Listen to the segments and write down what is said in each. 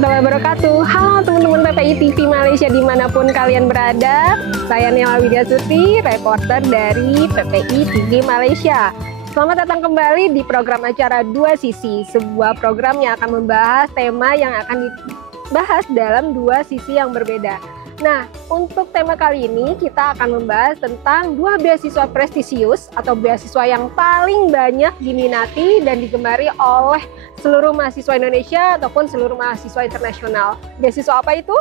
warahmatullahi wabarakatuh. Halo teman-teman PPI TV Malaysia dimanapun kalian berada. Saya Nela Widyasuti, reporter dari PPI TV Malaysia. Selamat datang kembali di program acara Dua Sisi, sebuah program yang akan membahas tema yang akan dibahas dalam dua sisi yang berbeda. Nah, untuk tema kali ini kita akan membahas tentang dua beasiswa prestisius atau beasiswa yang paling banyak diminati dan digemari oleh seluruh mahasiswa Indonesia ataupun seluruh mahasiswa internasional. Beasiswa apa itu?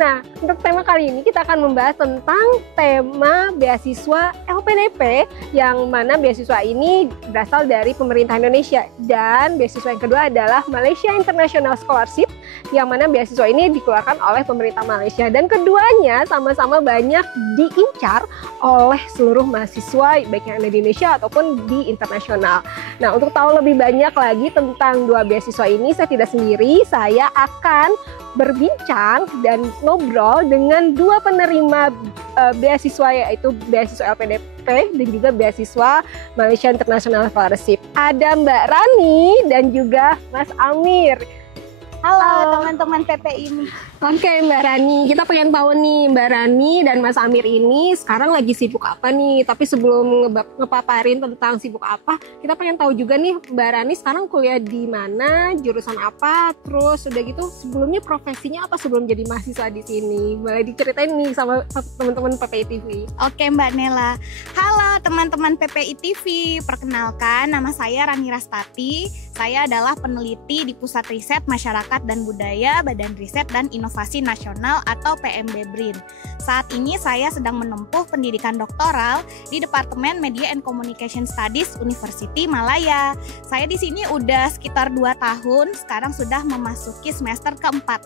Nah, untuk tema kali ini kita akan membahas tentang tema beasiswa LPDP, yang mana beasiswa ini berasal dari pemerintah Indonesia, dan beasiswa yang kedua adalah Malaysia International Scholarship, yang mana beasiswa ini dikeluarkan oleh pemerintah Malaysia, dan keduanya sama-sama banyak diincar oleh seluruh mahasiswa baik yang ada di Indonesia ataupun di internasional. Nah, untuk tahu lebih banyak lagi tentang dua beasiswa ini, saya tidak sendiri, saya akan berbincang dan ngobrol dengan dua penerima beasiswa, yaitu beasiswa LPDP dan juga beasiswa Malaysia International Scholarship. Ada Mbak Rani dan juga Mas Amir. Halo teman-teman PPI ini. Oke Mbak Rani, kita pengen tahu nih Mbak Rani dan Mas Amir ini sekarang lagi sibuk apa nih? Tapi sebelum ngepaparin tentang sibuk apa, kita pengen tahu juga nih Mbak Rani sekarang kuliah di mana, jurusan apa, terus udah gitu sebelumnya profesinya apa sebelum jadi mahasiswa di sini? Boleh diceritain nih sama teman-teman PPI TV. Oke Mbak Nela. Halo teman-teman PPI TV. Perkenalkan, nama saya Rani Rastati. Saya adalah peneliti di Pusat Riset Masyarakat dan Budaya Badan Riset dan Inovasi Nasional atau PMB BRIN. Saat ini saya sedang menempuh pendidikan doktoral di Departemen Media and Communication Studies University Malaya. Saya di sini udah sekitar 2 tahun, sekarang sudah memasuki semester keempat.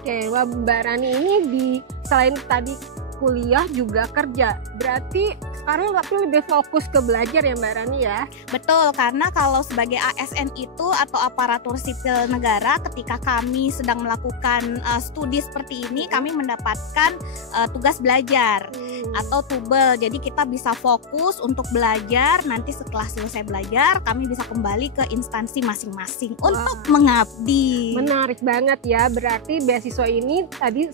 Oke, wah Mbak Rani ini selain tadi kuliah juga kerja, berarti sekarang tapi lebih fokus ke belajar ya Mbak Rani ya? Betul, karena kalau sebagai ASN itu atau aparatur sipil negara, ketika kami sedang melakukan studi seperti ini, kami mendapatkan tugas belajar atau tubel. Jadi kita bisa fokus untuk belajar, nanti setelah selesai belajar kami bisa kembali ke instansi masing-masing untuk mengabdi. Menarik banget ya, berarti beasiswa ini tadi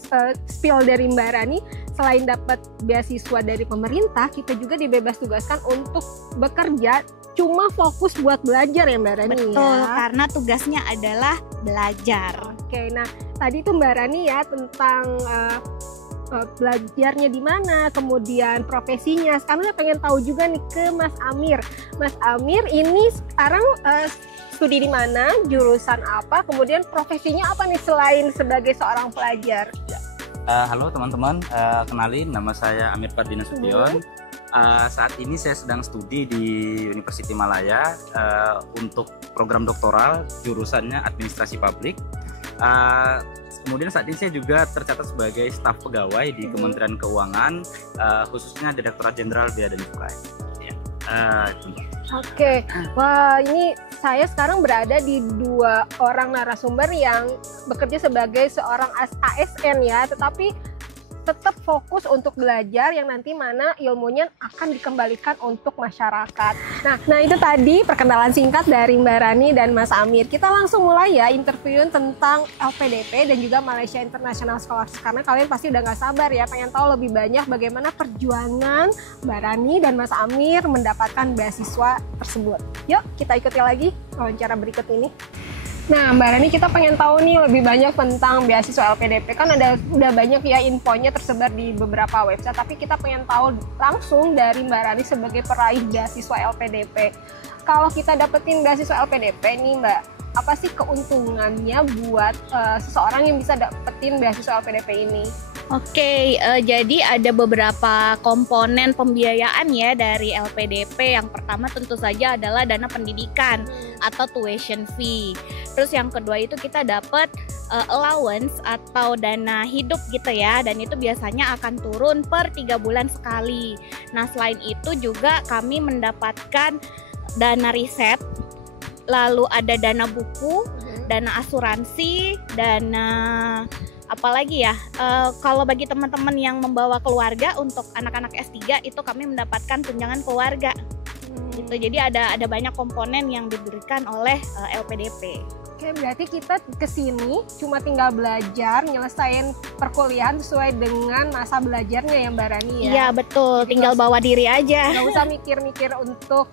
spill dari Mbak Rani, selain dapat beasiswa dari pemerintah, kita juga dibebas tugaskan untuk bekerja, cuma fokus buat belajar ya Mbak Rani. Betul, ya? Karena tugasnya adalah belajar. Oke, nah tadi itu Mbak Rani ya tentang belajarnya di mana, kemudian profesinya. Sekarang saya pengen tahu juga nih ke Mas Amir. Mas Amir ini sekarang studi di mana, jurusan apa, kemudian profesinya apa nih selain sebagai seorang pelajar? Halo teman-teman, kenalin nama saya Amir Fardina Sution. Saat ini saya sedang studi di University Malaya untuk program doktoral, jurusannya Administrasi Publik. Kemudian saat ini saya juga tercatat sebagai staf pegawai di Kementerian Keuangan, khususnya Direktorat Jenderal Bea dan Cukai. Oke, wah ini saya sekarang berada di dua orang narasumber yang bekerja sebagai seorang ASN ya, tetapi tetap fokus untuk belajar yang nanti mana ilmunya akan dikembalikan untuk masyarakat. Nah itu tadi perkenalan singkat dari Mbak Rani dan Mas Amir. Kita langsung mulai ya interview tentang LPDP dan juga Malaysia International Scholarship, karena kalian pasti udah nggak sabar ya pengen tahu lebih banyak bagaimana perjuangan Mbak Rani dan Mas Amir mendapatkan beasiswa tersebut. Yuk kita ikuti lagi wawancara berikut ini. Nah Mbak Rani, kita pengen tahu nih lebih banyak tentang beasiswa LPDP. Kan udah banyak ya infonya tersebar di beberapa website, tapi kita pengen tahu langsung dari Mbak Rani sebagai peraih beasiswa LPDP. Kalau kita dapetin beasiswa LPDP nih Mbak, apa sih keuntungannya buat seseorang yang bisa dapetin beasiswa LPDP ini? Oke, jadi ada beberapa komponen pembiayaan ya dari LPDP. Yang pertama tentu saja adalah dana pendidikan atau tuition fee. Terus yang kedua itu kita dapat allowance atau dana hidup gitu ya, dan itu biasanya akan turun per 3 bulan sekali. Nah selain itu juga kami mendapatkan dana riset, lalu ada dana buku, dana asuransi, dana apalagi ya, kalau bagi teman-teman yang membawa keluarga untuk anak-anak S3 itu kami mendapatkan tunjangan keluarga gitu. Jadi ada banyak komponen yang diberikan oleh LPDP. Oke, berarti kita kesini cuma tinggal belajar, nyelesain perkuliahan sesuai dengan masa belajarnya ya Mbak Rani ya? Iya betul, tinggal bawa diri aja. Nggak usah mikir-mikir untuk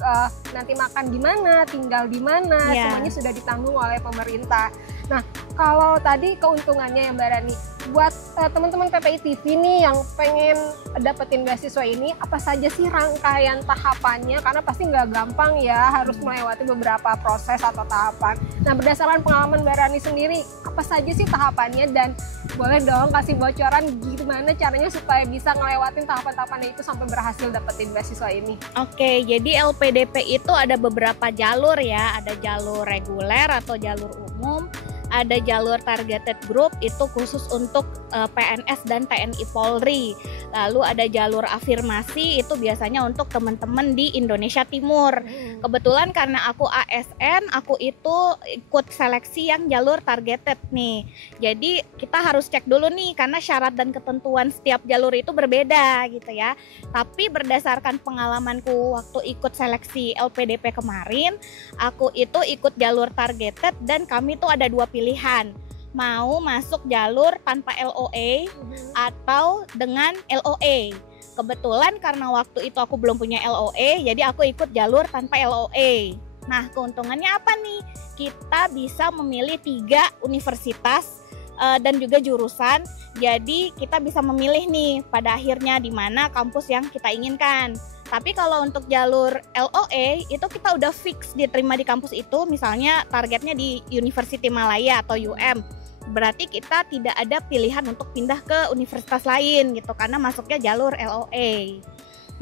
nanti makan di mana, tinggal di mana, semuanya sudah ditanggung oleh pemerintah. Nah, kalau tadi keuntungannya ya Mbak Rani, buat teman-teman PPI TV nih yang pengen dapetin beasiswa ini, apa saja sih rangkaian tahapannya? Karena pasti nggak gampang ya, harus melewati beberapa proses atau tahapan. Nah, berdasarkan pengalaman Mbak Rani sendiri, apa saja sih tahapannya? Dan boleh dong kasih bocoran gimana caranya supaya bisa ngelewatin tahapan-tahapannya itu sampai berhasil dapetin beasiswa ini? Oke, jadi LPDP itu ada beberapa jalur ya, ada jalur reguler atau jalur umum, ada jalur targeted group itu khusus untuk PNS dan TNI Polri. Lalu ada jalur afirmasi itu biasanya untuk teman-teman di Indonesia Timur. Kebetulan karena aku ASN, aku itu ikut seleksi yang jalur targeted nih. Jadi kita harus cek dulu nih karena syarat dan ketentuan setiap jalur itu berbeda gitu ya. Tapi berdasarkan pengalamanku waktu ikut seleksi LPDP kemarin, aku itu ikut jalur targeted dan kami tuh ada dua pilihan, mau masuk jalur tanpa LOA atau dengan LOA. Kebetulan karena waktu itu aku belum punya LOA, jadi aku ikut jalur tanpa LOA. Nah, keuntungannya apa nih? Kita bisa memilih 3 universitas dan juga jurusan. Jadi kita bisa memilih nih pada akhirnya di mana kampus yang kita inginkan. Tapi kalau untuk jalur LOA itu kita udah fix diterima di kampus itu, misalnya targetnya di University Malaya atau UM. Berarti kita tidak ada pilihan untuk pindah ke universitas lain gitu karena masuknya jalur LOA.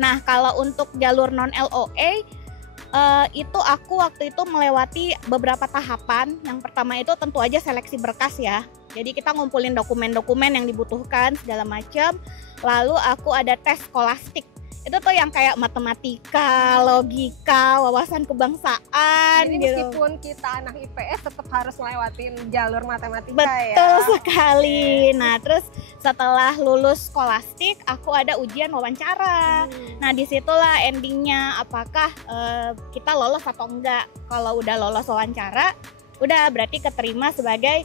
Nah, kalau untuk jalur non LOA itu aku waktu itu melewati beberapa tahapan. Yang pertama itu tentu aja seleksi berkas ya. Jadi kita ngumpulin dokumen-dokumen yang dibutuhkan segala macam. Lalu aku ada tes skolastik. Itu tuh yang kayak matematika, logika, wawasan kebangsaan. Jadi gitu. Meskipun kita anak IPS tetap harus ngelewatin jalur matematika. Betul sekali. Nah, terus setelah lulus skolastik, aku ada ujian wawancara. Nah, disitulah endingnya apakah kita lolos atau enggak. Kalau udah lolos wawancara, udah berarti keterima sebagai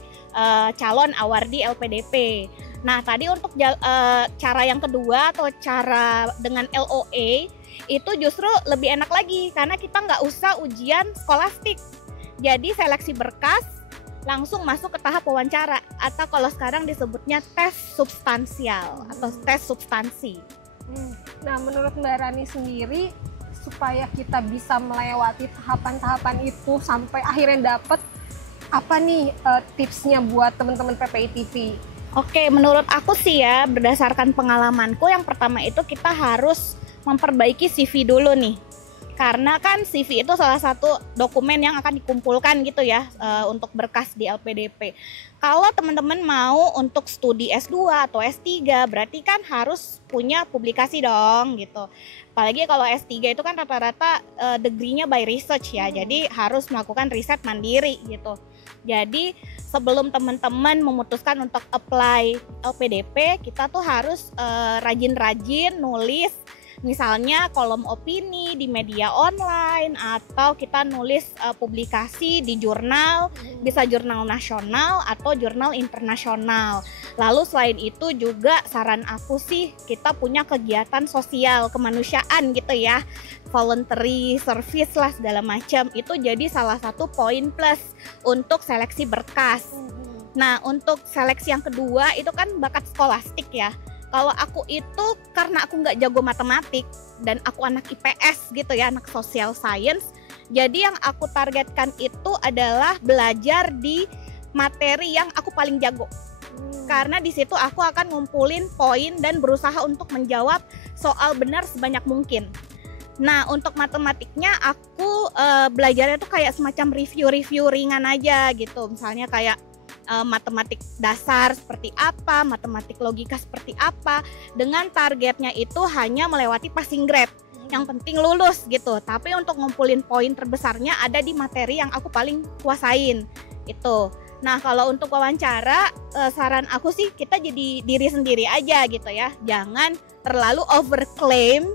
calon awardee LPDP. Nah, tadi untuk cara yang kedua atau cara dengan LOA itu justru lebih enak lagi karena kita nggak usah ujian skolastik. Jadi seleksi berkas langsung masuk ke tahap wawancara atau kalau sekarang disebutnya tes substansial atau tes substansi. Nah, menurut Mbak Rani sendiri supaya kita bisa melewati tahapan-tahapan itu sampai akhirnya dapet apa nih tipsnya buat teman-teman PPI TV? Oke, menurut aku sih ya, berdasarkan pengalamanku yang pertama itu kita harus memperbaiki CV dulu nih. Karena kan CV itu salah satu dokumen yang akan dikumpulkan gitu ya untuk berkas di LPDP. Kalau teman-teman mau untuk studi S2 atau S3 berarti kan harus punya publikasi dong gitu. Apalagi kalau S3 itu kan rata-rata degree-nya by research ya, jadi harus melakukan riset mandiri gitu. Jadi sebelum teman-teman memutuskan untuk apply LPDP, kita tuh harus rajin-rajin nulis misalnya kolom opini di media online atau kita nulis publikasi di jurnal, bisa jurnal nasional atau jurnal internasional. Lalu selain itu juga saran aku sih kita punya kegiatan sosial kemanusiaan gitu ya, voluntary service lah segala macam, itu jadi salah satu poin plus untuk seleksi berkas. Nah, untuk seleksi yang kedua itu kan bakat skolastik ya. Kalau aku itu karena aku nggak jago matematik dan aku anak IPS gitu ya, anak social science, jadi yang aku targetkan itu adalah belajar di materi yang aku paling jago. Karena di situ aku akan ngumpulin poin dan berusaha untuk menjawab soal benar sebanyak mungkin. Nah, untuk matematiknya aku belajarnya tuh kayak semacam review ringan aja gitu. Misalnya kayak matematik dasar seperti apa, matematik logika seperti apa, dengan targetnya itu hanya melewati passing grade. Yang penting lulus gitu. Tapi untuk ngumpulin poin terbesarnya ada di materi yang aku paling kuasain itu. Nah, kalau untuk wawancara, saran aku sih kita jadi diri sendiri aja gitu ya. Jangan terlalu overclaim,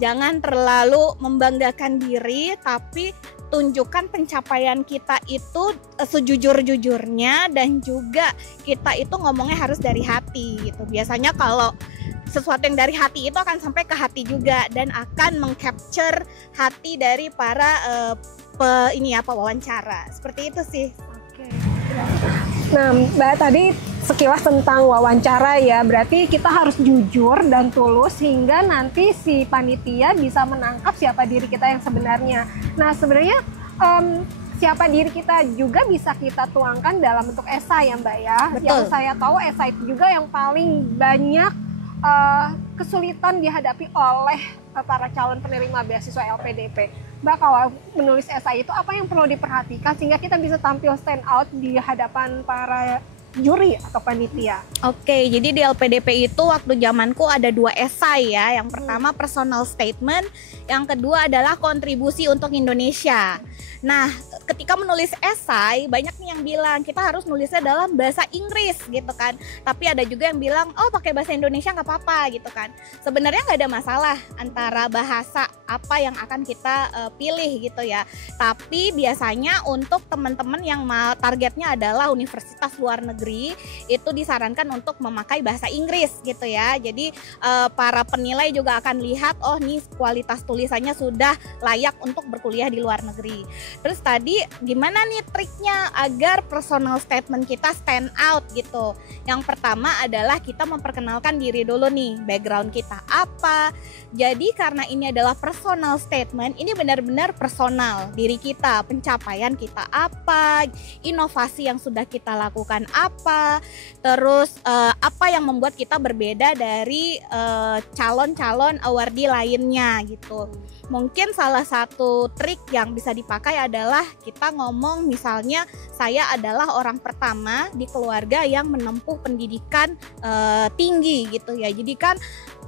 jangan terlalu membanggakan diri, tapi tunjukkan pencapaian kita itu sejujur-jujurnya, dan juga kita itu ngomongnya harus dari hati gitu. Biasanya kalau sesuatu yang dari hati itu akan sampai ke hati juga dan akan mengcapture hati dari para wawancara. Seperti itu sih. Oke. Nah, Mbak tadi sekilas tentang wawancara ya, berarti kita harus jujur dan tulus hingga nanti si panitia bisa menangkap siapa diri kita yang sebenarnya. Nah, sebenarnya siapa diri kita juga bisa kita tuangkan dalam bentuk esai ya Mbak ya. Betul. Yang saya tahu esai itu juga yang paling banyak kesulitan dihadapi oleh para calon penerima beasiswa LPDP. Mbak, kalau menulis esai itu apa yang perlu diperhatikan sehingga kita bisa tampil stand out di hadapan para juri atau panitia? Oke, jadi di LPDP itu waktu zamanku ada 2 esai ya. Yang pertama personal statement, yang kedua adalah kontribusi untuk Indonesia. Nah, ketika menulis esai, banyak nih yang bilang kita harus nulisnya dalam bahasa Inggris gitu kan. Tapi ada juga yang bilang, oh pakai bahasa Indonesia nggak apa-apa gitu kan. Sebenarnya nggak ada masalah antara bahasa apa yang akan kita pilih gitu ya. Tapi biasanya untuk teman-teman yang targetnya adalah universitas luar negeri, itu disarankan untuk memakai bahasa Inggris gitu ya. Jadi para penilai juga akan lihat, oh nih kualitas tulisannya sudah layak untuk berkuliah di luar negeri. Terus tadi gimana nih triknya agar personal statement kita stand out gitu. Yang pertama adalah kita memperkenalkan diri dulu nih, background kita apa. Jadi karena ini adalah personal statement, ini benar-benar personal, diri kita, pencapaian kita apa, inovasi yang sudah kita lakukan apa, terus apa yang membuat kita berbeda dari calon-calon awardee lainnya gitu. Mungkin salah satu trik yang bisa dipakai adalah kita ngomong misalnya saya adalah orang pertama di keluarga yang menempuh pendidikan tinggi gitu ya. Jadi kan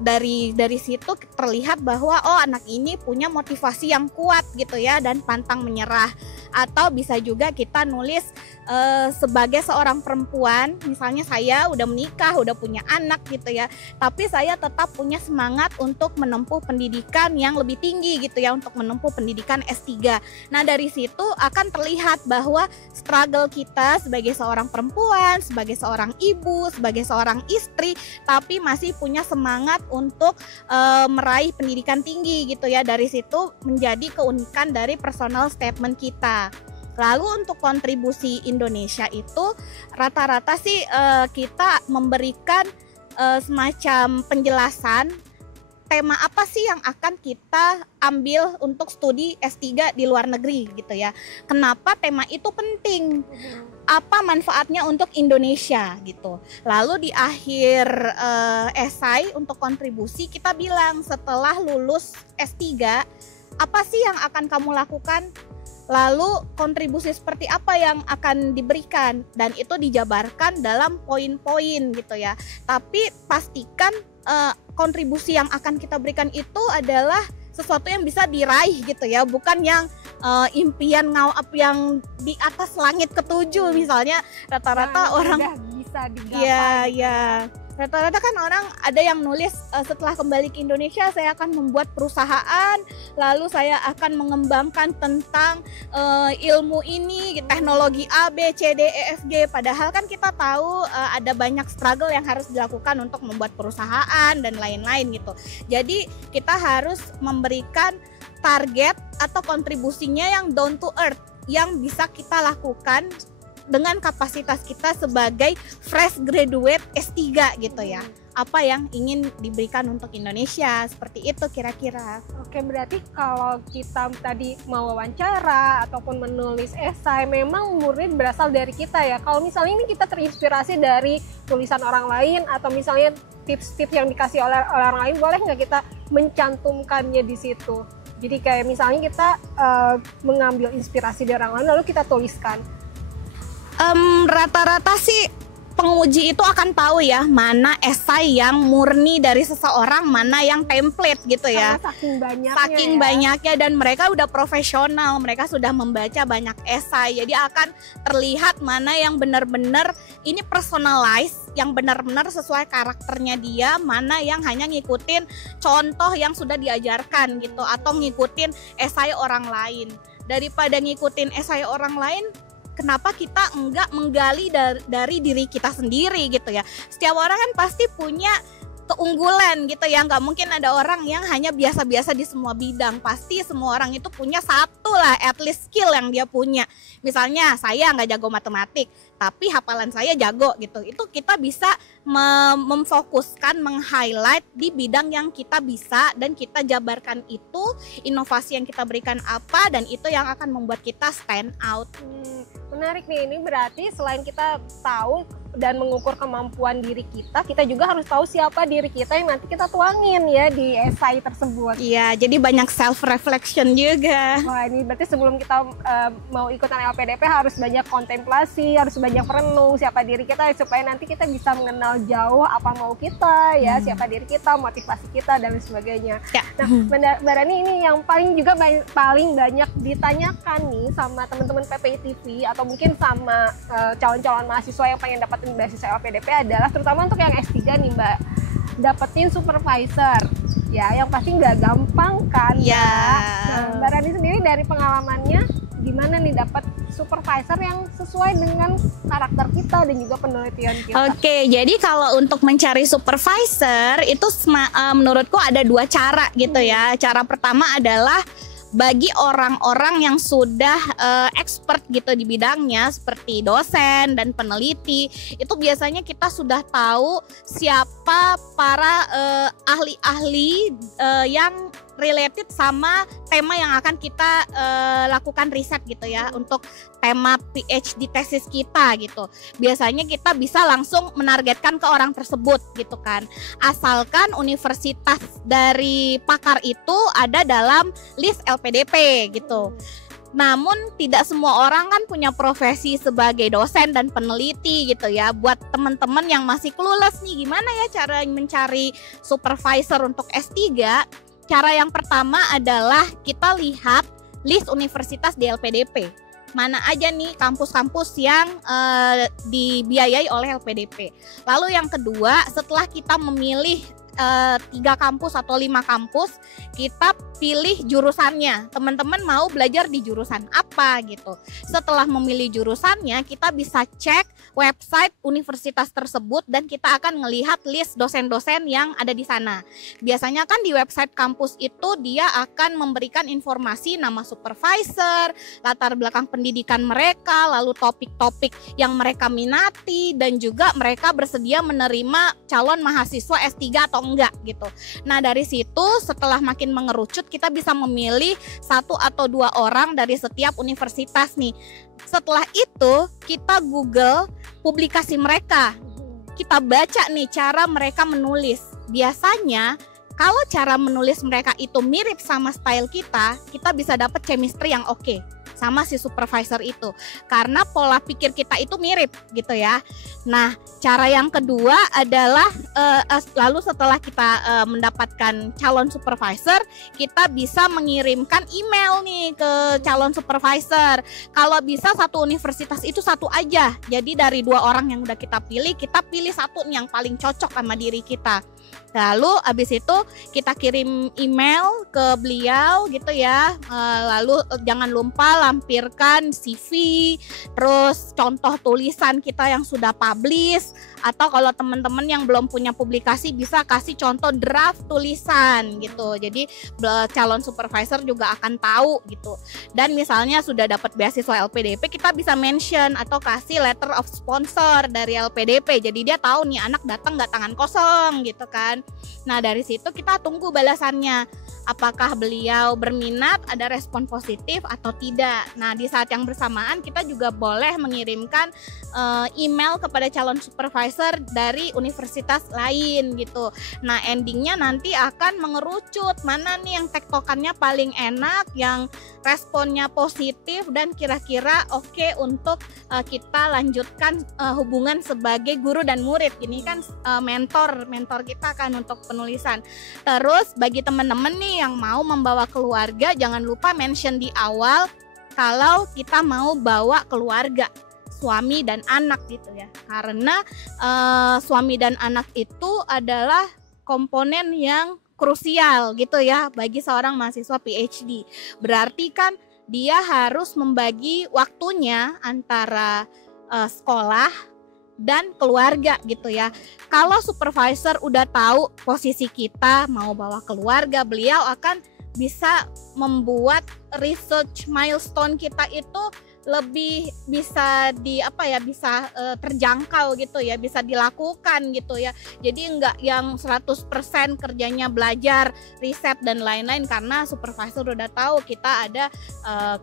dari situ terlihat bahwa oh anak ini punya motivasi yang kuat gitu ya dan pantang menyerah. Atau bisa juga kita nulis sebagai seorang perempuan, misalnya saya udah menikah, udah punya anak gitu ya, tapi saya tetap punya semangat untuk menempuh pendidikan yang lebih tinggi gitu ya, untuk menempuh pendidikan S3. Nah dari situ akan terlihat bahwa struggle kita sebagai seorang perempuan, sebagai seorang ibu, sebagai seorang istri, tapi masih punya semangat untuk meraih pendidikan tinggi gitu ya. Dari situ menjadi keunikan dari personal statement kita. Lalu untuk kontribusi Indonesia itu rata-rata sih kita memberikan semacam penjelasan tema apa sih yang akan kita ambil untuk studi S3 di luar negeri gitu ya. Kenapa tema itu penting? Apa manfaatnya untuk Indonesia gitu. Lalu di akhir esai untuk kontribusi kita bilang setelah lulus S3 apa sih yang akan kamu lakukan? Lalu kontribusi seperti apa yang akan diberikan, dan itu dijabarkan dalam poin-poin gitu ya. Tapi pastikan kontribusi yang akan kita berikan itu adalah sesuatu yang bisa diraih gitu ya, bukan yang impian yang di atas langit ketujuh misalnya. Rata-rata orang bisa digapai. Ya. Rata-rata kan orang ada yang nulis setelah kembali ke Indonesia saya akan membuat perusahaan, lalu saya akan mengembangkan tentang ilmu ini, teknologi A, B, C, D, E, F, G. Padahal kan kita tahu ada banyak struggle yang harus dilakukan untuk membuat perusahaan dan lain-lain gitu. Jadi kita harus memberikan target atau kontribusinya yang down to earth, yang bisa kita lakukan dengan kapasitas kita sebagai fresh graduate S3 gitu ya. Apa yang ingin diberikan untuk Indonesia, seperti itu kira-kira. Oke, berarti kalau kita tadi mau wawancara ataupun menulis esai memang murni berasal dari kita ya. Kalau misalnya ini kita terinspirasi dari tulisan orang lain atau misalnya tips-tips yang dikasih oleh orang lain, boleh nggak kita mencantumkannya di situ? Jadi kayak misalnya kita mengambil inspirasi dari orang lain lalu kita tuliskan. Rata-rata sih penguji itu akan tahu ya mana esai yang murni dari seseorang, mana yang template gitu ya. Karena saking banyaknya dan mereka udah profesional, mereka sudah membaca banyak esai, jadi akan terlihat mana yang benar-benar ini personalized, yang benar-benar sesuai karakternya dia, mana yang hanya ngikutin contoh yang sudah diajarkan gitu atau ngikutin esai orang lain. daripada ngikutin esai orang lain, kenapa kita enggak menggali dari diri kita sendiri gitu ya. Setiap orang kan pasti punya keunggulan gitu ya, nggak mungkin ada orang yang hanya biasa-biasa di semua bidang. Pasti semua orang itu punya satu lah at least skill yang dia punya. Misalnya saya nggak jago matematik, tapi hafalan saya jago gitu. Itu kita bisa memfokuskan, meng-highlight di bidang yang kita bisa, dan kita jabarkan itu, inovasi yang kita berikan apa, dan itu yang akan membuat kita stand out. Menarik nih, ini berarti selain kita tahu dan mengukur kemampuan diri kita juga harus tahu siapa diri kita yang nanti kita tuangin ya di esai tersebut. Iya, jadi banyak self reflection juga. Wah, ini berarti sebelum kita mau ikutan LPDP harus banyak kontemplasi, harus banyak merenung siapa diri kita supaya nanti kita bisa mengenal jauh apa mau kita ya, siapa diri kita, motivasi kita dan sebagainya. Ya. Nah, Mbak Rani, ini yang paling juga paling banyak ditanyakan nih sama teman-teman PPI TV atau mungkin sama calon-calon mahasiswa yang pengen dapat beasiswa LPDP adalah terutama untuk yang S3 nih Mbak, dapetin supervisor ya, yang pasti nggak gampang kan ya. Nah, Mbak Rani sendiri dari pengalamannya gimana nih dapat supervisor yang sesuai dengan karakter kita dan juga penelitian kita? Oke, jadi kalau untuk mencari supervisor itu menurutku ada dua cara gitu ya. Cara pertama adalah bagi orang-orang yang sudah expert gitu di bidangnya, seperti dosen dan peneliti, itu biasanya kita sudah tahu siapa para ahli-ahli yang related sama tema yang akan kita lakukan riset gitu ya, untuk tema PhD tesis kita gitu. Biasanya kita bisa langsung menargetkan ke orang tersebut gitu kan, asalkan universitas dari pakar itu ada dalam list LPDP gitu. Namun tidak semua orang kan punya profesi sebagai dosen dan peneliti gitu ya. Buat teman-teman yang masih clueless nih, gimana ya cara mencari supervisor untuk S3? Cara yang pertama adalah kita lihat list universitas di LPDP. Mana aja nih kampus-kampus yang dibiayai oleh LPDP. Lalu yang kedua, setelah kita memilih 3 kampus atau 5 kampus, kita pilih jurusannya. Teman-teman mau belajar di jurusan apa gitu. Setelah memilih jurusannya, kita bisa cek website universitas tersebut dan kita akan melihat list dosen-dosen yang ada di sana. Biasanya kan di website kampus itu dia akan memberikan informasi nama supervisor, latar belakang pendidikan mereka, lalu topik-topik yang mereka minati, dan juga mereka bersedia menerima calon mahasiswa S3 atau enggak gitu. Nah, dari situ setelah makin mengerucut, kita bisa memilih 1 atau 2 orang dari setiap universitas nih. Setelah itu kita Google publikasi mereka, kita baca nih cara mereka menulis. Biasanya kalau cara menulis mereka itu mirip sama style kita bisa dapat chemistry yang oke sama si supervisor itu, karena pola pikir kita itu mirip gitu ya. Nah, cara yang kedua adalah lalu setelah kita mendapatkan calon supervisor, kita bisa mengirimkan email nih ke calon supervisor. Kalau bisa satu universitas itu satu aja, jadi dari 2 orang yang udah kita pilih satu nih yang paling cocok sama diri kita. Lalu abis itu kita kirim email ke beliau gitu ya. Lalu jangan lupa lampirkan CV, terus contoh tulisan kita yang sudah publish, atau kalau teman-teman yang belum punya publikasi bisa kasih contoh draft tulisan gitu. Jadi calon supervisor juga akan tahu gitu. Dan misalnya sudah dapat beasiswa LPDP, kita bisa mention atau kasih letter of sponsor dari LPDP. Jadi dia tahu nih anak datang nggak tangan kosong gitu kan. Nah, dari situ kita tunggu balasannya. Apakah beliau berminat, ada respon positif atau tidak. Nah, di saat yang bersamaan kita juga boleh mengirimkan email kepada calon supervisor dari universitas lain gitu. Nah, endingnya nanti akan mengerucut mana nih yang tektokannya paling enak, yang responnya positif dan kira-kira oke untuk kita lanjutkan hubungan sebagai guru dan murid. Ini kan mentor kita kan untuk penulisan. Terus bagi teman-teman nih yang mau membawa keluarga, jangan lupa mention di awal kalau kita mau bawa keluarga, suami dan anak gitu ya. Karena suami dan anak itu adalah komponen yang krusial gitu ya bagi seorang mahasiswa PhD. Berarti kan dia harus membagi waktunya antara sekolah dan keluarga gitu ya. Kalau supervisor udah tahu posisi kita mau bawa keluarga, beliau akan bisa membuat research milestone kita itu lebih bisa bisa terjangkau gitu ya, bisa dilakukan gitu ya. Jadi enggak yang 100% kerjanya belajar, riset dan lain-lain, karena supervisor udah tahu kita ada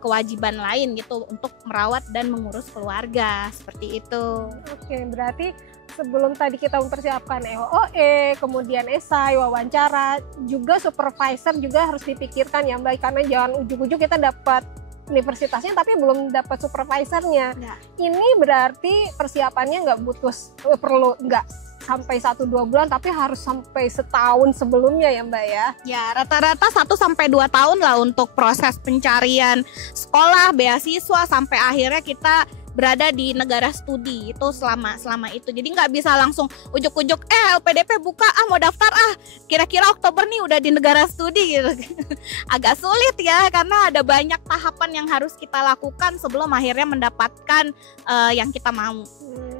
kewajiban lain gitu untuk merawat dan mengurus keluarga, seperti itu. Oke, berarti sebelum tadi kita mempersiapkan EOE, kemudian esai, wawancara, juga supervisor juga harus dipikirkan ya Mbak, karena jangan ujuk-ujuk kita dapat universitasnya tapi belum dapat supervisornya. Ya. Ini berarti persiapannya nggak sampai 1-2 bulan, tapi harus sampai setahun sebelumnya ya Mbak ya? Ya, rata-rata 1-2 tahun lah untuk proses pencarian sekolah, beasiswa, sampai akhirnya kita berada di negara studi itu selama itu. Jadi nggak bisa langsung ujuk-ujuk LPDP buka mau daftar kira-kira Oktober nih udah di negara studi gitu. Agak sulit ya, karena ada banyak tahapan yang harus kita lakukan sebelum akhirnya mendapatkan yang kita mau.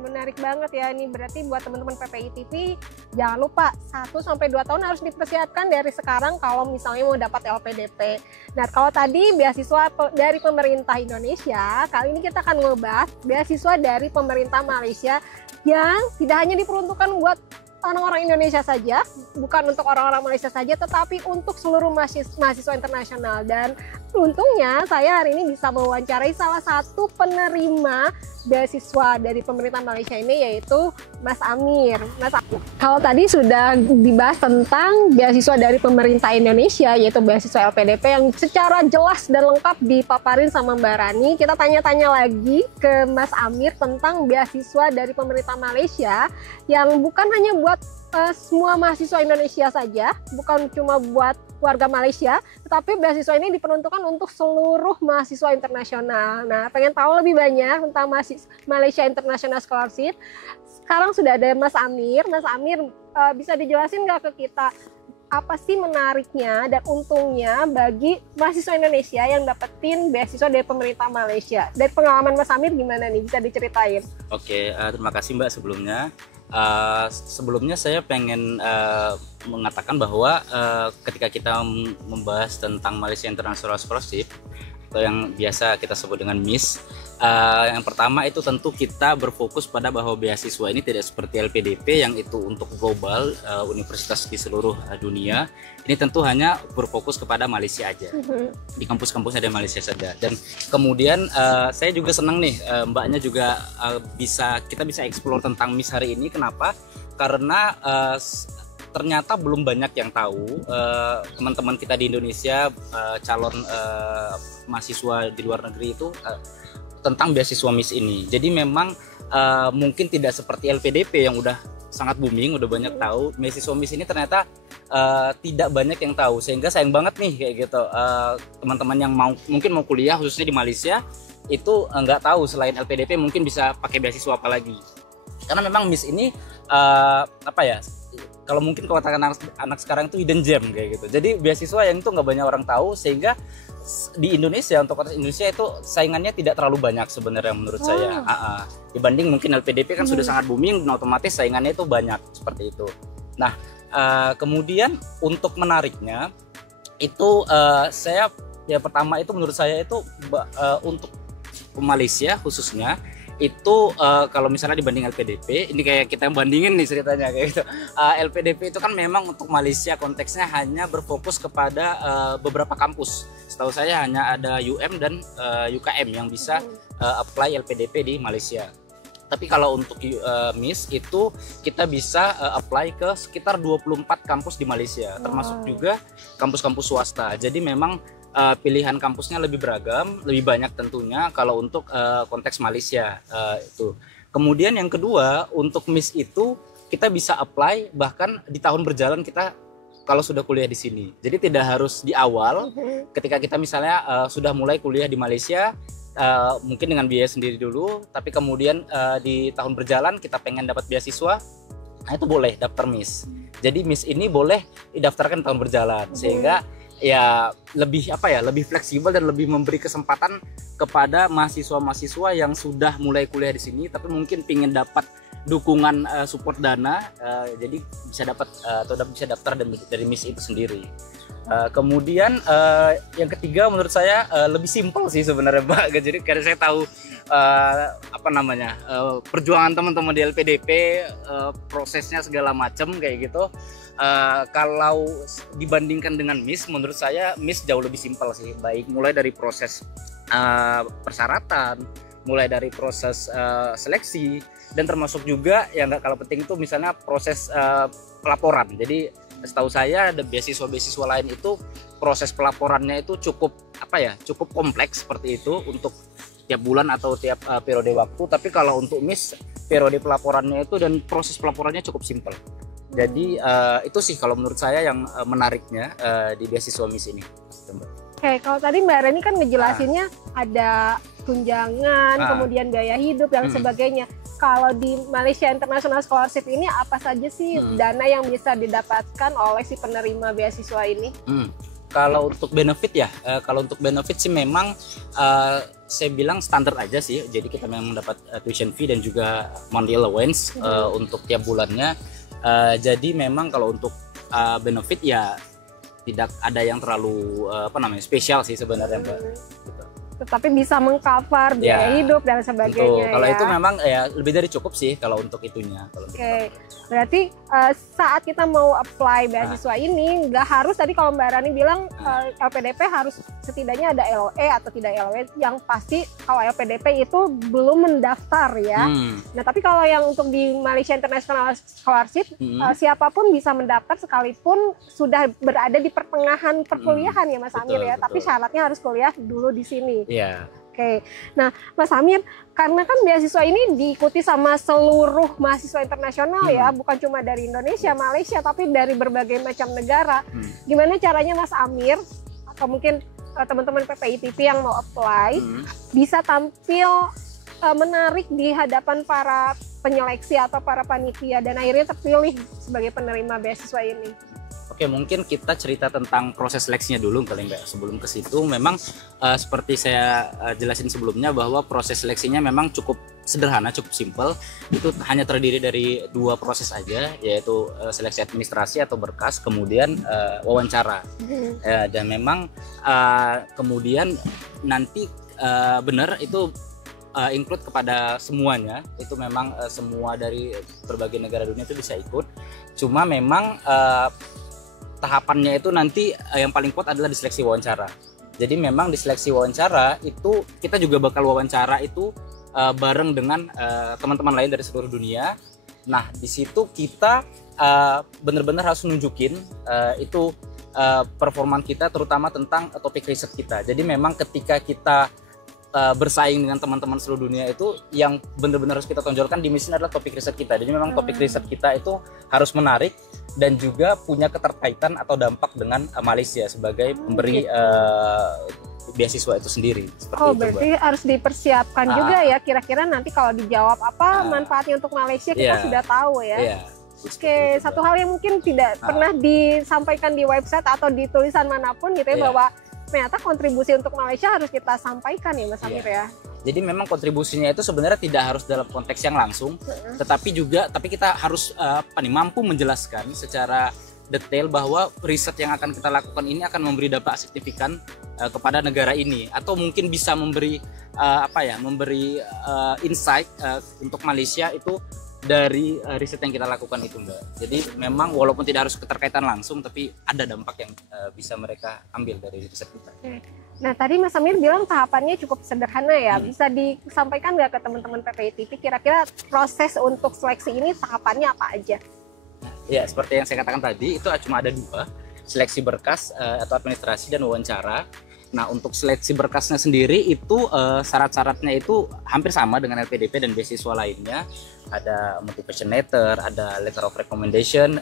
Menarik banget ya, ini berarti buat teman-teman PPI TV jangan lupa 1-2 tahun harus dipersiapkan dari sekarang kalau misalnya mau dapat LPDP. Nah, kalau tadi beasiswa dari pemerintah Indonesia, kali ini kita akan ngebahas beasiswa dari pemerintah Malaysia yang tidak hanya diperuntukkan buat orang-orang Indonesia saja, bukan untuk orang-orang Malaysia saja, tetapi untuk seluruh mahasiswa internasional. Dan untungnya saya hari ini bisa mewawancarai salah satu penerima beasiswa dari pemerintah Malaysia ini, yaitu Mas Amir. Kalau tadi sudah dibahas tentang beasiswa dari pemerintah Indonesia, yaitu beasiswa LPDP yang secara jelas dan lengkap dipaparin sama Mbak Rani, kita tanya-tanya lagi ke Mas Amir tentang beasiswa dari pemerintah Malaysia yang bukan hanya buat semua mahasiswa Indonesia saja, bukan cuma buat warga Malaysia, tetapi beasiswa ini diperuntukkan untuk seluruh mahasiswa internasional. Nah, pengen tahu lebih banyak tentang Malaysia International Scholarship, sekarang sudah ada Mas Amir. Mas Amir, bisa dijelasin nggak ke kita apa sih menariknya dan untungnya bagi mahasiswa Indonesia yang dapetin beasiswa dari pemerintah Malaysia? Dari pengalaman Mas Amir gimana nih, bisa diceritain? Oke, terima kasih Mbak sebelumnya. Sebelumnya saya pengen mengatakan bahwa ketika kita membahas tentang Malaysia International Scholarship atau yang biasa kita sebut dengan MIS, yang pertama itu tentu kita berfokus pada bahwa beasiswa ini tidak seperti LPDP yang itu untuk global, universitas di seluruh dunia. Ini tentu hanya berfokus kepada Malaysia aja, di kampus-kampusnya di Malaysia saja. Dan kemudian saya juga senang nih, mbaknya juga kita bisa explore tentang MIS hari ini. Kenapa? Karena ternyata belum banyak yang tahu, teman-teman kita di Indonesia, calon mahasiswa di luar negeri itu tentang beasiswa MIS ini. Jadi memang mungkin tidak seperti LPDP yang udah sangat booming, udah banyak tahu. Beasiswa MIS ini ternyata tidak banyak yang tahu, sehingga sayang banget nih kayak gitu. Teman-teman yang mungkin mau kuliah khususnya di Malaysia itu nggak tahu selain LPDP mungkin bisa pakai beasiswa apa lagi. Karena memang MIS ini kalau mungkin kalau katakan anak sekarang itu hidden gem kayak gitu. Jadi beasiswa yang itu nggak banyak orang tahu, sehingga di Indonesia untuk konteks Indonesia itu saingannya tidak terlalu banyak sebenarnya menurut saya. Dibanding mungkin LPDP kan sudah sangat booming, dan otomatis saingannya itu banyak seperti itu. Nah, kemudian untuk menariknya itu saya pertama itu menurut saya itu untuk Malaysia khususnya itu kalau misalnya dibanding LPDP, ini kayak kita bandingin nih ceritanya kayak gitu. LPDP itu kan memang untuk Malaysia konteksnya hanya berfokus kepada beberapa kampus. Setahu saya hanya ada UM dan UKM yang bisa apply LPDP di Malaysia. Tapi kalau untuk MIS itu kita bisa apply ke sekitar 24 kampus di Malaysia, termasuk juga kampus-kampus swasta. Jadi memang pilihan kampusnya lebih beragam, lebih banyak tentunya kalau untuk konteks Malaysia itu. Kemudian yang kedua, untuk MIS itu kita bisa apply bahkan di tahun berjalan kita kalau sudah kuliah di sini. Jadi tidak harus di awal ketika kita misalnya sudah mulai kuliah di Malaysia, mungkin dengan biaya sendiri dulu, tapi kemudian di tahun berjalan kita pengen dapat beasiswa, nah itu boleh daftar MIS. Jadi MIS ini boleh didaftarkan tahun berjalan, sehingga ya lebih apa ya, lebih fleksibel dan lebih memberi kesempatan kepada mahasiswa-mahasiswa yang sudah mulai kuliah di sini tapi mungkin ingin dapat dukungan support dana, jadi bisa dapat atau bisa daftar dari MIS itu sendiri. Kemudian yang ketiga menurut saya lebih simpel sih sebenarnya Mbak. Jadi karena saya tahu perjuangan teman-teman di LPDP, prosesnya segala macam kayak gitu. Kalau dibandingkan dengan MIS, menurut saya MIS jauh lebih simpel sih, baik mulai dari proses persyaratan, mulai dari proses seleksi, dan termasuk juga yang nggak kalah penting itu misalnya proses pelaporan. Jadi setahu saya ada beasiswa-beasiswa lain itu proses pelaporannya itu cukup cukup kompleks seperti itu untuk tiap bulan atau tiap periode waktu. Tapi kalau untuk MIS periode pelaporannya itu dan proses pelaporannya cukup simpel. Jadi itu sih kalau menurut saya yang menariknya di beasiswa MIS ini. Oke, kalau tadi Mbak Reni kan ngejelasinnya ada tunjangan, kemudian biaya hidup dan sebagainya. Kalau di Malaysia International Scholarship ini apa saja sih dana yang bisa didapatkan oleh si penerima beasiswa ini? Kalau untuk benefit ya, kalau untuk benefit sih memang saya bilang standar aja sih. Jadi kita memang mendapat tuition fee dan juga monthly allowance untuk tiap bulannya. Jadi memang kalau untuk benefit ya tidak ada yang terlalu spesial sih sebenarnya Mbak. Tetapi bisa mengcover biaya hidup dan sebagainya. Kalau itu memang ya lebih dari cukup sih kalau untuk itunya. Oke, berarti saat kita mau apply beasiswa ini nggak harus tadi kalau Mbak Rani bilang LPDP harus setidaknya ada LE atau tidak LE. Yang pasti kalau LPDP itu belum mendaftar ya. Nah tapi kalau yang untuk di Malaysia International Scholarship siapapun bisa mendaftar sekalipun sudah berada di pertengahan perkuliahan ya Mas Amir ya. Tapi syaratnya harus kuliah dulu di sini. Iya. Oke, nah Mas Amir, karena kan beasiswa ini diikuti sama seluruh mahasiswa internasional ya, bukan cuma dari Indonesia, Malaysia, tapi dari berbagai macam negara. Gimana caranya Mas Amir, atau mungkin teman-teman PPITP yang mau apply, bisa tampil menarik di hadapan para penyeleksi atau para panitia, dan akhirnya terpilih sebagai penerima beasiswa ini? Oke, mungkin kita cerita tentang proses seleksinya dulu kali Mbak. Sebelum ke situ memang seperti saya jelasin sebelumnya bahwa proses seleksinya memang cukup sederhana, cukup simpel. Itu hanya terdiri dari 2 proses aja, yaitu seleksi administrasi atau berkas, kemudian wawancara. Dan memang kemudian nanti benar itu include kepada semuanya. Itu memang semua dari berbagai negara dunia itu bisa ikut. Cuma memang tahapannya itu nanti yang paling kuat adalah di seleksi wawancara. Jadi memang di seleksi wawancara itu kita juga bakal wawancara itu bareng dengan teman-teman lain dari seluruh dunia. Nah di situ kita benar-benar harus nunjukin itu performan kita, terutama tentang topik riset kita. Jadi memang ketika kita bersaing dengan teman-teman seluruh dunia itu yang benar-benar harus kita tonjolkan di misi adalah topik riset kita. Jadi memang topik riset kita itu harus menarik dan juga punya keterkaitan atau dampak dengan Malaysia sebagai pemberi beasiswa itu sendiri. Berarti harus dipersiapkan juga ya, kira-kira nanti kalau dijawab apa manfaatnya untuk Malaysia kita sudah tahu ya. Oke, satu hal yang mungkin tidak pernah disampaikan di website atau di tulisan manapun gitu ya, bahwa ternyata kontribusi untuk Malaysia harus kita sampaikan ya Mas Amir ya. Jadi memang kontribusinya itu sebenarnya tidak harus dalam konteks yang langsung, tapi kita harus mampu menjelaskan secara detail bahwa riset yang akan kita lakukan ini akan memberi dampak signifikan kepada negara ini, atau mungkin bisa memberi insight untuk Malaysia itu dari riset yang kita lakukan itu Mbak. Jadi memang walaupun tidak harus keterkaitan langsung, tapi ada dampak yang bisa mereka ambil dari riset kita. Nah tadi Mas Amir bilang tahapannya cukup sederhana ya, bisa disampaikan nggak ke teman-teman PPITP kira-kira proses untuk seleksi ini tahapannya apa aja? Ya seperti yang saya katakan tadi, itu cuma ada 2, seleksi berkas atau administrasi dan wawancara. Nah untuk seleksi berkasnya sendiri itu syarat-syaratnya itu hampir sama dengan LPDP dan beasiswa lainnya. Ada motivation letter, ada letter of recommendation,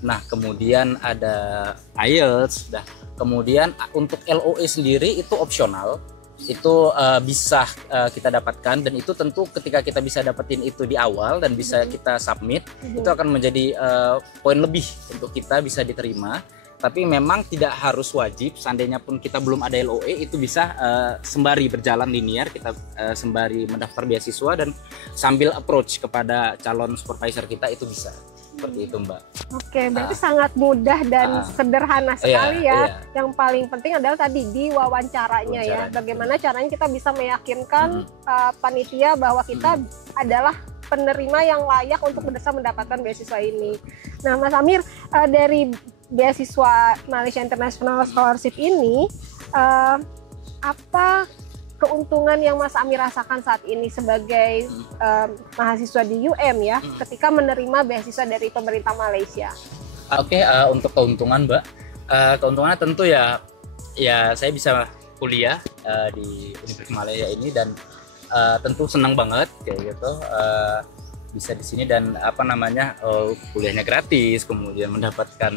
nah kemudian ada IELTS. Kemudian untuk LOE sendiri itu opsional, itu bisa kita dapatkan, dan itu tentu ketika kita bisa dapetin itu di awal dan bisa kita submit, itu akan menjadi poin lebih untuk kita bisa diterima. Tapi memang tidak harus wajib. Seandainya pun kita belum ada LOE, itu bisa sembari berjalan linear, kita sembari mendaftar beasiswa dan sambil approach kepada calon supervisor kita, itu bisa. Seperti itu, Mbak. Oke, berarti sangat mudah dan sederhana sekali ya. Iya. Yang paling penting adalah tadi di wawancaranya ya. Bagaimana caranya kita bisa meyakinkan panitia bahwa kita adalah penerima yang layak untuk bisa mendapatkan beasiswa ini. Nah, Mas Amir, dari beasiswa Malaysia International Scholarship ini, apa keuntungan yang Mas Amir rasakan saat ini sebagai mahasiswa di UM ya, ketika menerima beasiswa dari pemerintah Malaysia? Oke, untuk keuntungan, Mbak, keuntungannya tentu ya saya bisa kuliah di Universitas Malaya ini, dan tentu senang banget kayak gitu, bisa di sini dan kuliahnya gratis, kemudian mendapatkan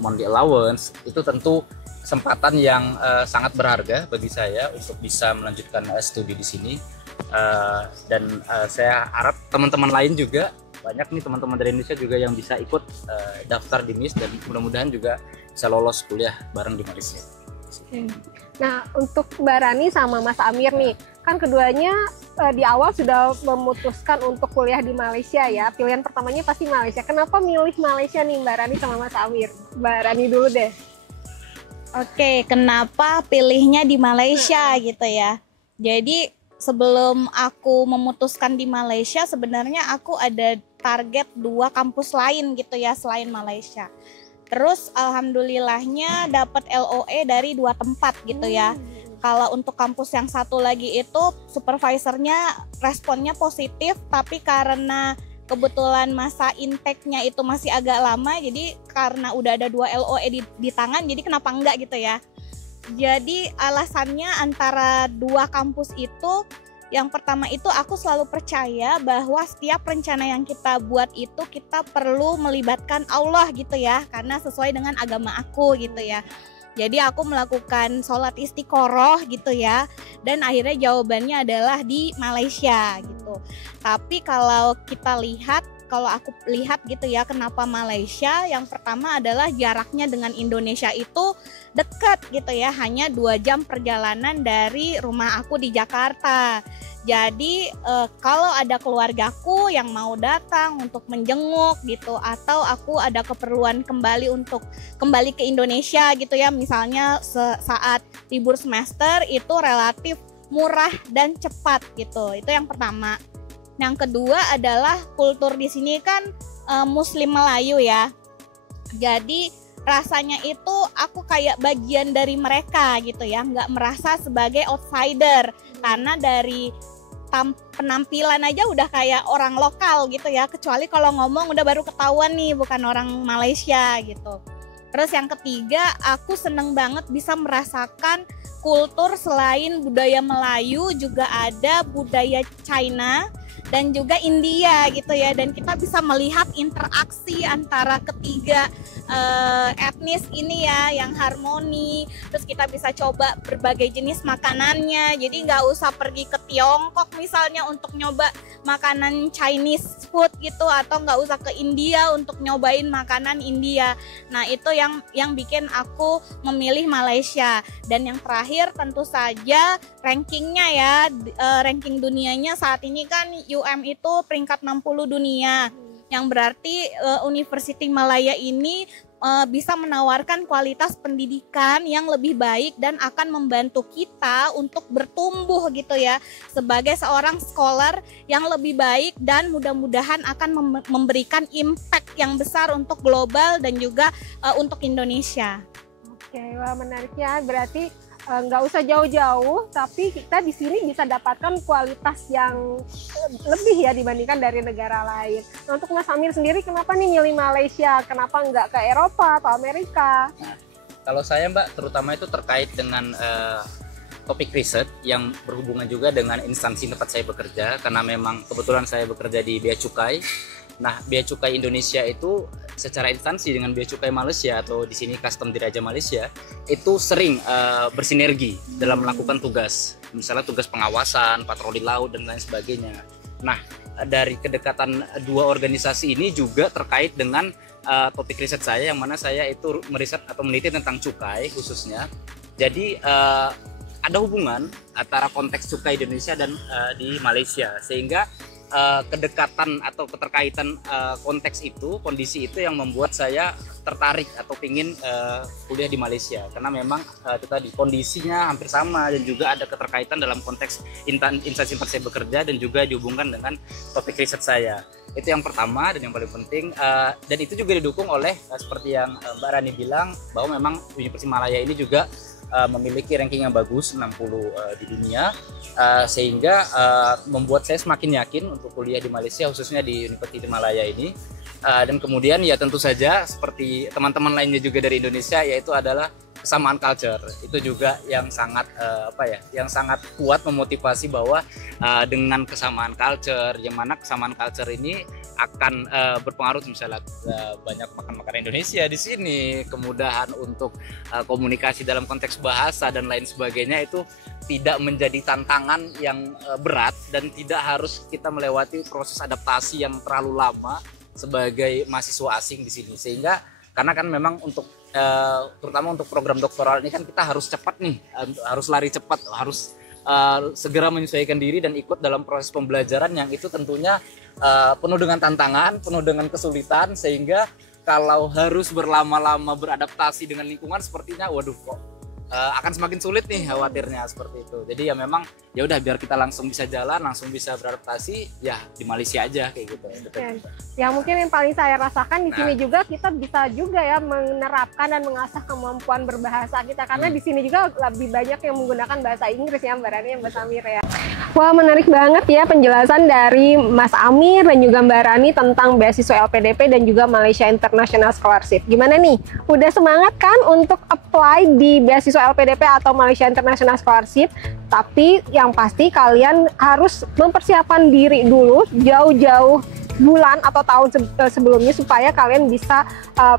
monthly allowance. Itu tentu kesempatan yang sangat berharga bagi saya untuk bisa melanjutkan studi di sini, dan saya harap teman-teman lain juga, banyak nih teman-teman dari Indonesia juga yang bisa ikut daftar di MIS, dan mudah-mudahan juga bisa lolos kuliah bareng di Malaysia. Nah, untuk Mbak Rani sama Mas Amir nih, kan keduanya di awal sudah memutuskan untuk kuliah di Malaysia ya. Pilihan pertamanya pasti Malaysia. Kenapa milih Malaysia nih Mbak Rani sama Mas Amir? Mbak Rani dulu deh. Oke, kenapa pilihnya di Malaysia gitu ya? Jadi sebelum aku memutuskan di Malaysia, sebenarnya aku ada target 2 kampus lain gitu ya selain Malaysia. Terus alhamdulillahnya dapat LOE dari 2 tempat gitu ya. Kalau untuk kampus yang satu lagi itu supervisornya responnya positif, tapi karena kebetulan masa intake-nya itu masih agak lama, jadi karena udah ada 2 LOE di tangan, jadi kenapa enggak gitu ya. Jadi alasannya antara 2 kampus itu, yang pertama itu aku selalu percaya bahwa setiap rencana yang kita buat itu kita perlu melibatkan Allah gitu ya, karena sesuai dengan agama aku gitu ya. Jadi aku melakukan sholat istiqoroh gitu ya, dan akhirnya jawabannya adalah di Malaysia gitu. Tapi kalau aku lihat gitu ya, kenapa Malaysia? Yang pertama adalah jaraknya dengan Indonesia itu dekat gitu ya, hanya 2 jam perjalanan dari rumah aku di Jakarta. Jadi kalau ada keluargaku yang mau datang untuk menjenguk gitu, atau aku ada keperluan kembali ke Indonesia gitu ya, misalnya saat libur semester, itu relatif murah dan cepat gitu. Itu yang pertama. Yang kedua adalah kultur di sini kan Muslim Melayu ya. Jadi rasanya itu aku kayak bagian dari mereka gitu ya, nggak merasa sebagai outsider, karena dari penampilan aja udah kayak orang lokal gitu ya, kecuali kalau ngomong udah baru ketahuan nih bukan orang Malaysia gitu. Terus yang ketiga, aku seneng banget bisa merasakan kultur selain budaya Melayu, juga ada budaya China dan juga India gitu ya, dan kita bisa melihat interaksi antara ketiga etnis ini ya yang harmoni. Terus kita bisa coba berbagai jenis makanannya, jadi nggak usah pergi ke Tiongkok misalnya untuk nyoba makanan Chinese food gitu, atau nggak usah ke India untuk nyobain makanan India. Nah itu yang bikin aku memilih Malaysia. Dan yang terakhir tentu saja rankingnya ya, ranking dunianya saat ini kan UM itu peringkat 60 dunia, yang berarti University Malaya ini bisa menawarkan kualitas pendidikan yang lebih baik dan akan membantu kita untuk bertumbuh gitu ya sebagai seorang scholar yang lebih baik, dan mudah-mudahan akan memberikan impact yang besar untuk global dan juga untuk Indonesia. Oke, wah menariknya. Berarti nggak usah jauh-jauh, tapi kita di sini bisa dapatkan kualitas yang lebih ya dibandingkan dari negara lain. Nah, untuk Mas Amir sendiri, kenapa nih milih Malaysia? Kenapa nggak ke Eropa atau Amerika? Nah, kalau saya Mbak, terutama itu terkait dengan topik riset yang berhubungan juga dengan instansi tempat saya bekerja, karena memang kebetulan saya bekerja di Bea Cukai. Nah, Bea Cukai Indonesia itu secara instansi dengan Bea Cukai Malaysia, atau di sini Custom Diraja Malaysia, itu sering bersinergi dalam melakukan tugas, misalnya tugas pengawasan, patroli laut dan lain sebagainya. Nah, dari kedekatan 2 organisasi ini juga terkait dengan topik riset saya, yang mana saya itu meriset atau meneliti tentang cukai khususnya. Jadi ada hubungan antara konteks cukai di Indonesia dan di Malaysia, sehingga kedekatan atau keterkaitan konteks itu, kondisi itu yang membuat saya tertarik atau ingin kuliah di Malaysia, karena memang itu tadi kondisinya hampir sama dan juga ada keterkaitan dalam konteks instansi tempat saya bekerja dan juga dihubungkan dengan topik riset saya. Itu yang pertama dan yang paling penting, dan itu juga didukung oleh seperti yang Mbak Rani bilang, bahwa memang Universitas Malaya ini juga memiliki ranking yang bagus, 60 di dunia, sehingga membuat saya semakin yakin untuk kuliah di Malaysia, khususnya di Universitas Malaya ini. Dan kemudian ya tentu saja seperti teman-teman lainnya juga dari Indonesia, yaitu adalah kesamaan culture. Itu juga yang sangat yang sangat kuat memotivasi bahwa dengan kesamaan culture, yang mana kesamaan culture ini akan berpengaruh, misalnya banyak makan Indonesia di sini, kemudahan untuk komunikasi dalam konteks bahasa dan lain sebagainya, itu tidak menjadi tantangan yang berat dan tidak harus kita melewati proses adaptasi yang terlalu lama sebagai mahasiswa asing di sini. Sehingga karena kan memang untuk terutama untuk program doktoral ini kan kita harus cepat nih, harus lari cepat, harus segera menyesuaikan diri dan ikut dalam proses pembelajaran yang itu tentunya penuh dengan tantangan, penuh dengan kesulitan, sehingga kalau harus berlama-lama beradaptasi dengan lingkungan sepertinya waduh kok akan semakin sulit nih, khawatirnya seperti itu. Jadi ya memang ya udah, biar kita langsung bisa jalan, langsung bisa beradaptasi ya di Malaysia aja kayak gitu. Ya mungkin yang paling saya rasakan di sini juga kita bisa juga ya menerapkan dan mengasah kemampuan berbahasa kita, karena di sini juga lebih banyak yang menggunakan bahasa Inggris ya Mbak Rani, Mbak Samir ya. Wah, menarik banget ya penjelasan dari Mas Amir dan juga Mbak Rani tentang beasiswa LPDP dan juga Malaysia International Scholarship. Gimana nih? Udah semangat kan untuk apply di beasiswa LPDP atau Malaysia International Scholarship? Tapi yang pasti kalian harus mempersiapkan diri dulu jauh-jauh bulan atau tahun sebelumnya supaya kalian bisa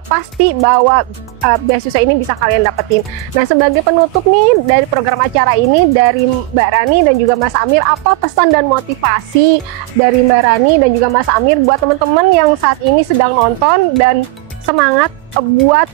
pasti bahwa beasiswa ini bisa kalian dapetin. Nah, sebagai penutup nih dari program acara ini, dari Mbak Rani dan juga Mas Amir, apa pesan dan motivasi dari Mbak Rani dan juga Mas Amir buat teman-teman yang saat ini sedang nonton dan semangat buat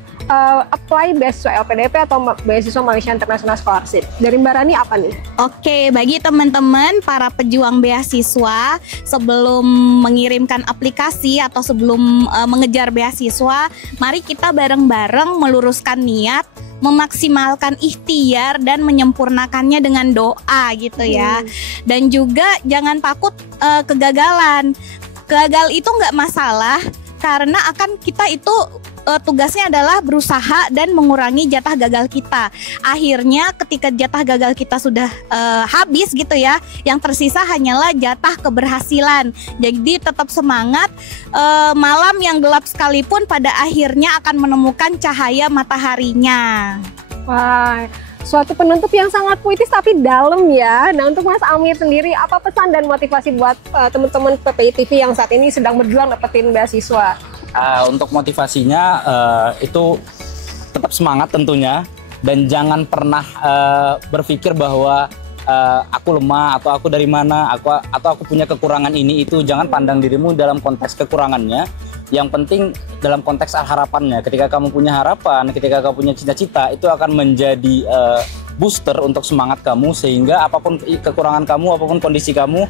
apply beasiswa LPDP atau beasiswa Malaysia International Scholarship? Dari Mbak Rani apa nih? Oke, bagi teman-teman para pejuang beasiswa, sebelum mengirimkan aplikasi atau sebelum mengejar beasiswa, mari kita bareng-bareng meluruskan niat, memaksimalkan ikhtiar dan menyempurnakannya dengan doa gitu ya. Dan juga jangan takut kegagalan. Gagal itu nggak masalah, karena akan kita itu tugasnya adalah berusaha dan mengurangi jatah gagal kita. Akhirnya ketika jatah gagal kita sudah habis gitu ya, yang tersisa hanyalah jatah keberhasilan. Jadi tetap semangat, malam yang gelap sekalipun pada akhirnya akan menemukan cahaya mataharinya. Wah, suatu penutup yang sangat puitis tapi dalam ya. Nah, untuk Mas Amir sendiri, apa pesan dan motivasi buat teman-teman PPI TV yang saat ini sedang berjuang dapetin beasiswa? Untuk motivasinya itu tetap semangat tentunya, dan jangan pernah berpikir bahwa aku lemah atau aku dari mana, atau aku punya kekurangan ini itu. Jangan pandang dirimu dalam konteks kekurangannya. Yang penting dalam konteks harapannya. Ketika kamu punya harapan, ketika kamu punya cita-cita, itu akan menjadi booster untuk semangat kamu, sehingga apapun kekurangan kamu, apapun kondisi kamu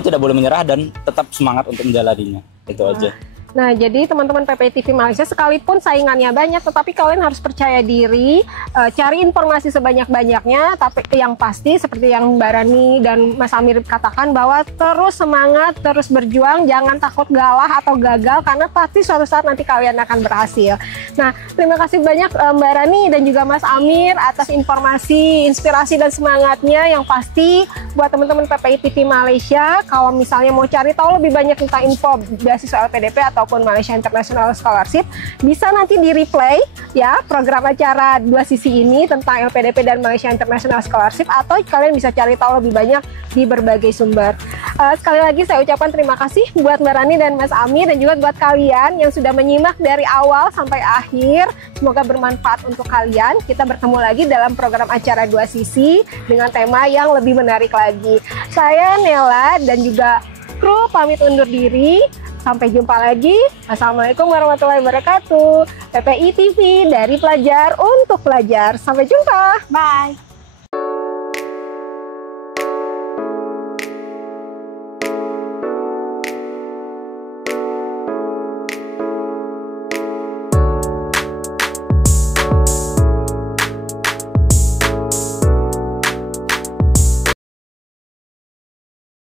tidak boleh menyerah dan tetap semangat untuk menjalaninya. Itu aja. Nah, jadi teman-teman PPI TV Malaysia, sekalipun saingannya banyak, tetapi kalian harus percaya diri, cari informasi sebanyak-banyaknya, tapi yang pasti seperti yang Mbak Rani dan Mas Amir katakan, bahwa terus semangat, terus berjuang, jangan takut galah atau gagal, karena pasti suatu saat nanti kalian akan berhasil. Nah, terima kasih banyak Mbak Rani dan juga Mas Amir atas informasi, inspirasi, dan semangatnya. Yang pasti buat teman-teman PPI TV Malaysia, kalau misalnya mau cari tahu lebih banyak tentang info beasiswa LPDP ataupun Malaysia International Scholarship, bisa nanti di replay ya program acara dua sisi ini tentang LPDP dan Malaysia International Scholarship, atau kalian bisa cari tahu lebih banyak di berbagai sumber. Sekali lagi saya ucapkan terima kasih buat Mbak Rani dan Mas Amir, dan juga buat kalian yang sudah menyimak dari awal sampai akhir. Semoga bermanfaat untuk kalian. Kita bertemu lagi dalam program acara dua sisi dengan tema yang lebih menarik lagi. Saya Nela dan juga kru pamit undur diri. Sampai jumpa lagi. Assalamualaikum warahmatullahi wabarakatuh. PPI TV dari pelajar untuk pelajar. Sampai jumpa. Bye.